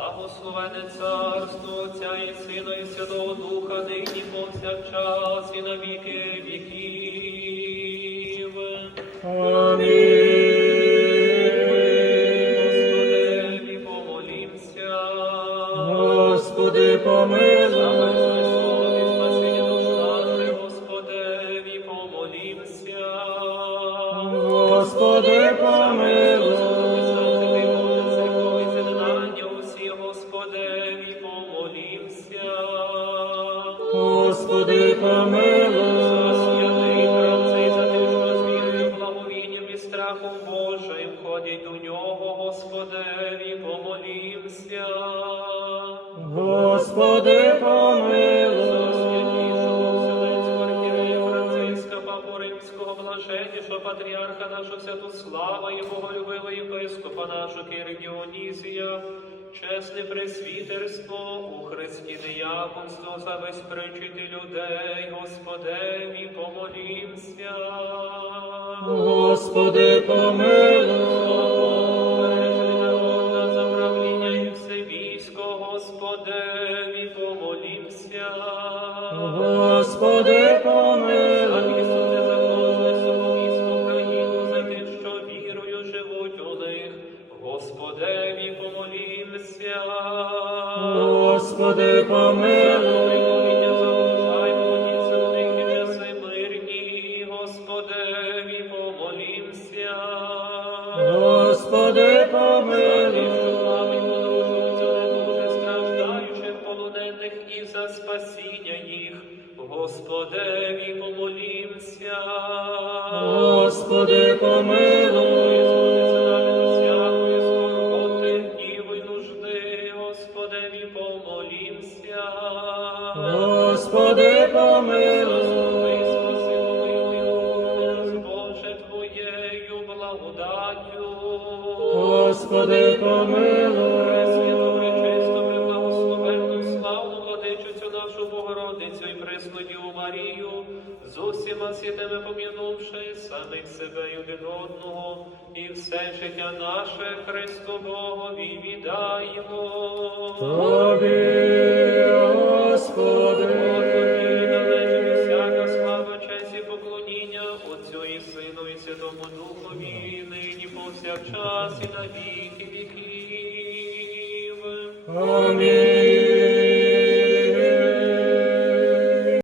Благословене царство Отця і Сина, і Святого Духа, нині повсякчас і на віки віків. Господи, помолімся. Господи, помилуй. Помилуй. Франций, за тим, що благовінням і страхом Божим ходять до нього, Господеві, помолімся. Господи, помилуй. Папу блаженнішого патріарха нашого Святослава і Боголюбивого єпископа нашого Кири Діонізія, чесне пресвітерство у Христі дияконство забезпечити людей, Господеві, помолімся. Господи, помилуй. Бережи народ заправління і все військо, Господеві, помолімся. Господи, помилуй. Господи, помилуй. подружницю недуже страждаючих полонених і за спасіння їх. Господеві помолімся. Господи, помилуй. Господи, помилуй. Боже, Твоєю благодаттю. Господи, нашу Богородицю і пресну Діву Марію, з усіма святими помінувши самих себе і один одного, і все життя наше Христу Богові віддаємо. Тобі, Господи. Тобі належить всяка слава, честь і поклоніння Отцю і Сину і Святому Духові, нині повсякчас і на віки віків. Амінь.